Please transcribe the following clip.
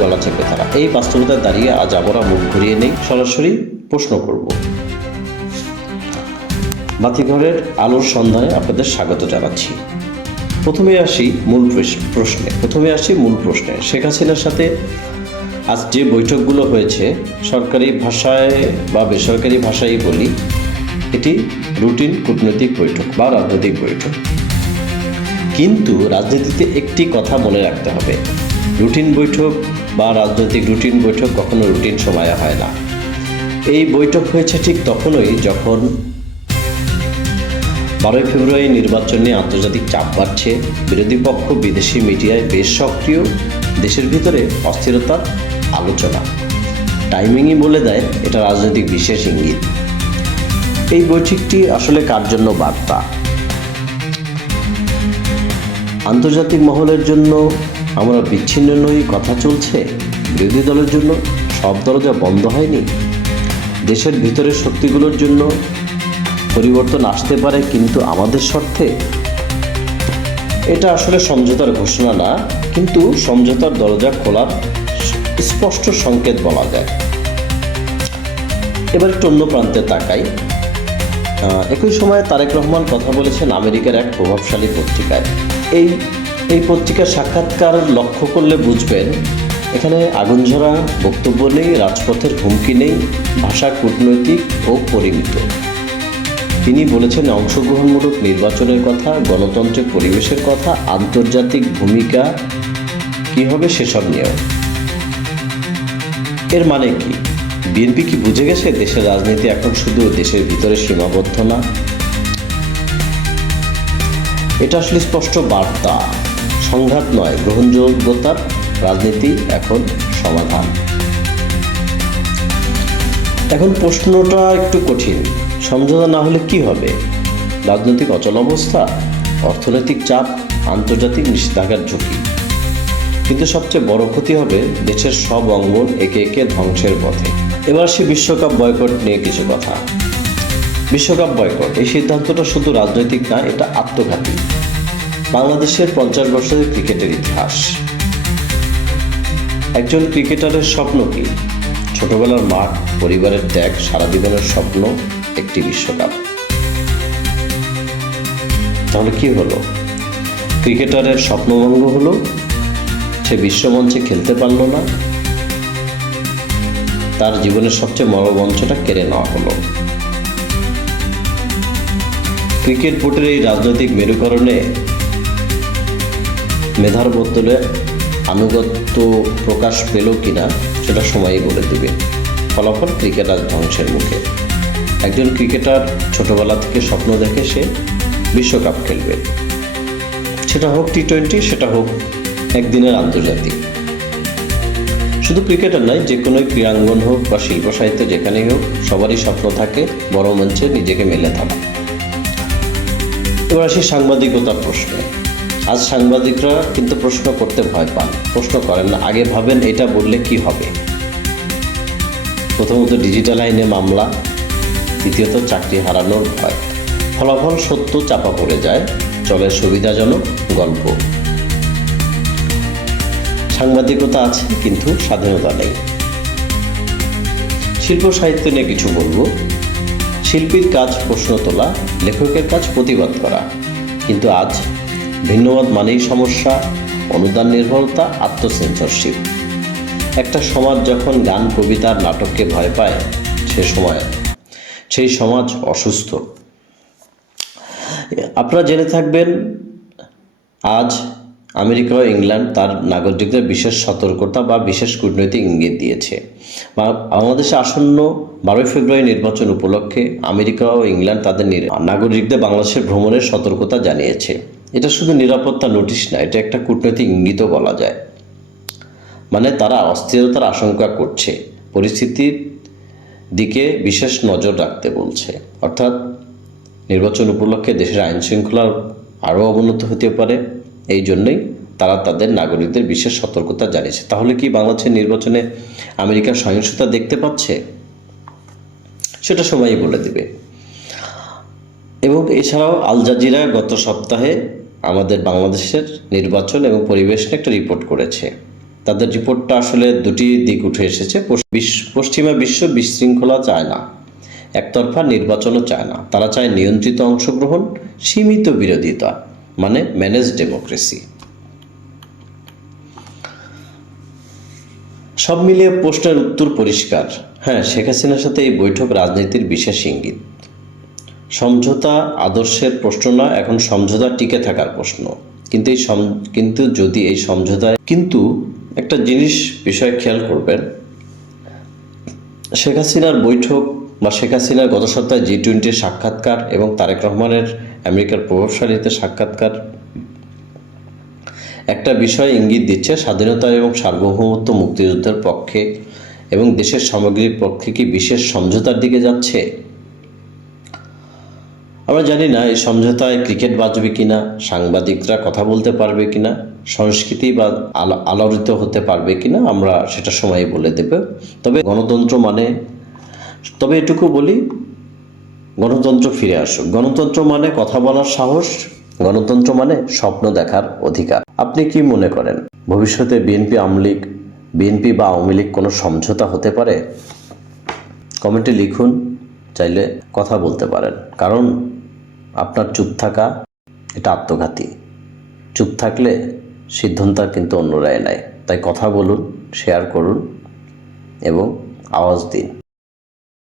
গলা চেপে ধরা। এই বাস্তবতায় দাঁড়িয়ে আজ আমরা মুখ ঘুরিয়ে নেই, সরাসরি প্রশ্ন করব। বাতিঘরের আলোর সন্ধানে আপনাদের স্বাগত জানাচ্ছি। প্রথমে আসি মূল প্রশ্নে। শেখ হাসিনার সাথে আজ যে বৈঠকগুলো হয়েছে, সরকারি ভাষায় বা বেসরকারি ভাষায় বলি, এটি রুটিন কূটনৈতিক বৈঠক বা রাজনৈতিক বৈঠক। কিন্তু রাজনীতিতে একটি কথা মনে রাখতে হবে, রুটিন বৈঠক বা রাজনৈতিক রুটিন বৈঠক কখনো রুটিন সময়ে হয় না। এই বৈঠক হয়েছে ঠিক তখনই যখন 12 ফেব্রুয়ারি নির্বাচন নিয়ে আন্তর্জাতিক চাপ বাড়ছে, বিরোধী পক্ষ বিদেশি মিডিয়ায় বেশ সক্রিয়, দেশের ভিতরে অস্থিরতার আলোচনা। টাইমিংই বলে দেয় এটা রাজনৈতিক বিশেষ ইঙ্গিত। এই বৈঠকটি আসলে কার জন্য বার্তা? আন্তর্জাতিক মহলের জন্য আমরা বিচ্ছিন্ন নই কথা চলছে, বিরোধী দলের জন্য সব দরজা বন্ধ হয়নি, দেশের ভিতরের শক্তিগুলোর জন্য পরিবর্তন আসতে পারে কিন্তু আমাদের স্বার্থে। এটা আসলে সমঝোতার ঘোষণা না, কিন্তু সমঝোতার দরজা খোলার স্পষ্ট সংকেত বলা যায়। এবার একটু অন্য প্রান্তে তাকাই। একই সময়ে তারেক রহমান কথা বলেছেন আমেরিকার এক প্রভাবশালী পত্রিকায়। এই পত্রিকার সাক্ষাৎকার লক্ষ্য করলে বুঝবেন এখানে আগুনঝরা বক্তব্য নেই, রাজপথের হুমকি নেই, ভাষা কূটনৈতিক ও পরিমিত। তিনি বলেছেন অংশগ্রহণমূলক নির্বাচনের কথা, গণতন্ত্রের পরিবেশের কথা, আন্তর্জাতিক ভূমিকা কি হবে সেসব নিয়েও। এর মানে কি? বিএনপি কি বুঝে গেছে দেশের রাজনীতি এখন শুধু দেশের ভিতরে সীমাবদ্ধ না? এটা আসলে স্পষ্ট বার্তা, সংঘাত নয়, গ্রহণযোগ্যতার রাজনীতি এখন সমাধান। এখন প্রশ্নটা একটু কঠিন, সমঝোতা না হলে কি হবে? রাজনৈতিক অচলাবস্থা, অর্থনৈতিক চাপ, আন্তর্জাতিক নিষেধাজ্ঞার ঝুঁকি। কিন্তু সবচেয়ে বড় ক্ষতি হবে দেশের সব অঙ্গন একে একে ধ্বংসের পথে। এবার সে বিশ্বকাপ বয়কট নিয়ে কিছু কথা। বিশ্বকাপ বয়কট, এই সিদ্ধান্তটা শুধু রাজনৈতিক না, এটা আত্মঘাতী। বাংলাদেশের 50 বছরের ক্রিকেটের ইতিহাস। একজন ক্রিকেটারের স্বপ্ন কি? ছোটবেলার মাঠ, পরিবারের ত্যাগ, সারা জীবনের স্বপ্ন একটি বিশ্বকাপ। তাহলে কি হলো? ক্রিকেটারের স্বপ্নভঙ্গ হলো, সে বিশ্বমঞ্চে খেলতে পারল না, তার জীবনের সবচেয়ে বড় মঞ্চটা কেড়ে নেওয়া হলো। ক্রিকেট বোর্ডের এই রাজনৈতিক মেরুকরণে মেধার বদলে আনুগত্য প্রকাশ পেল কিনা সেটা সময়ই বলে দেবে। ফলাফল ক্রিকেটার ধ্বংসের মুখে। একজন ক্রিকেটার ছোটবেলা থেকে স্বপ্ন দেখে সে বিশ্বকাপ খেলবে, সেটা হোক টি-20, সেটা হোক একদিনের আন্তর্জাতিক। শুধু ক্রিকেটার নয়, যে কোনো ক্রীড়াঙ্গন হোক বা শিল্প সাহিত্য যেখানেই হোক, সবারই স্বপ্ন থাকে বড় মঞ্চে নিজেকে মেলে ধরা। এবার আসি সাংবাদিকতার প্রশ্নে। আজ সাংবাদিকরা কিন্তু প্রশ্ন করতে ভয় পান, প্রশ্ন করেন না, আগে ভাবেন এটা বললে কি হবে। প্রথমত ডিজিটাল আইনে মামলা, দ্বিতীয়ত চাকরি হারানোর ভয়। ফলাফল সত্য চাপা পড়ে যায়, চলে সুবিধাজনক গল্প। সাংবাদিকতা আছে কিন্তু স্বাধীনতা নেই। শিল্প সাহিত্য নিয়ে কিছু বলবো। শিল্পীর কাজ প্রশ্ন তোলা, লেখকের কাজ প্রতিবাদ করা। কিন্তু আজ ভিন্নমত মানেই সমস্যা, অনুদান নির্ভরতা, আত্মসেন্সরশিপ। একটা সমাজ যখন গান, কবিতার, নাটককে ভয় পায়, সেই সমাজ অসুস্থ। আপনারা জেনে থাকবেন আজ আমেরিকা ও ইংল্যান্ড তার নাগরিকদের বিশেষ সতর্কতা বা বিশেষ কূটনৈতিক ইঙ্গিত দিয়েছে। বাংলাদেশে আসন্ন 12 ফেব্রুয়ারি নির্বাচন উপলক্ষে আমেরিকা ও ইংল্যান্ড তাদের নাগরিকদের বাংলাদেশের ভ্রমণের সতর্কতা জানিয়েছে। এটা শুধু নিরাপত্তা নোটিশ না, এটা একটা কূটনৈতিক ইঙ্গিতও বলা যায়। মানে তারা অস্থিরতার আশঙ্কা করছে, পরিস্থিতির দিকে বিশেষ নজর রাখতে বলছে। অর্থাৎ নির্বাচন উপলক্ষে দেশের আইন শৃঙ্খলার আরও অবনতি হতে পারে, এই জন্যই তারা তাদের নাগরিকদের বিশেষ সতর্কতা জানিয়েছে। তাহলে কি বাংলাদেশের নির্বাচনে আমেরিকার সহিংসতা দেখতে পাচ্ছে? সেটা সময়ই বলে দেবে। এবং এছাড়াও আল জাজিরা গত সপ্তাহে আমাদের বাংলাদেশের নির্বাচন এবং পরিবেশ নিয়ে একটা রিপোর্ট করেছে। তাদের রিপোর্টটা আসলে দুটি দিক উঠে এসেছে। পশ্চিমা বিশ্ব বিশৃঙ্খলা চায় না, একতরফা নির্বাচনও চায় না। তারা চায় নিয়ন্ত্রিত অংশগ্রহণ, সীমিত বিরোধিতা, মানে ম্যানেজ ডেমোক্রেসি। সব মিলিয়ে প্রশ্নের উত্তর পরিষ্কার। হ্যাঁ, শেখ হাসিনার সাথে এই বৈঠক রাজনীতির বিশেষ ইঙ্গিত। সমঝোতা আদর্শের প্রশ্ন না, এখন সমঝোতা টিকে থাকার প্রশ্ন। কিন্তু যদি এই সমঝোতায় একটা বিষয় খেয়াল করবেন, শেখ হাসিনার বৈঠক বা শেখ হাসিনার গত সপ্তাহে G20 সাক্ষাৎকার এবং তারেক রহমানের আমেরিকার প্রভাবশালীদের সাক্ষাৎকার একটা বিষয় ইঙ্গিত দিচ্ছে, স্বাধীনতা এবং সার্বভৌমত্ব মুক্তিযুদ্ধের পক্ষে এবং দেশের সামগ্রিক পক্ষে কি বিশেষ সমঝোতার দিকে যাচ্ছে। আমরা জানি না এই সমঝোতায় ক্রিকেট বাজবে কিনা, সাংবাদিকরা কথা বলতে পারবে কিনা, সংস্কৃতি বা আলোড়িত হতে পারবে কিনা, আমরা সেটা সময়ই বলে দেব। তবে এটুকু বলি, গণতন্ত্র ফিরে আসুক। গণতন্ত্র মানে কথা বলার সাহস, গণতন্ত্র মানে স্বপ্ন দেখার অধিকার। আপনি কি মনে করেন, ভবিষ্যতে বিএনপি বা আওয়ামী লীগ কোনো সমঝোতা হতে পারে? কমেন্টে লিখুন, চাইলে কথা বলতে পারেন। কারণ আপনার চুপ থাকা এটা আত্মঘাতী। চুপ থাকলে সিদ্ধান্ত কিন্তু অন্যরাই নেয়। তাই কথা বলুন, শেয়ার করুন এবং আওয়াজ দিন।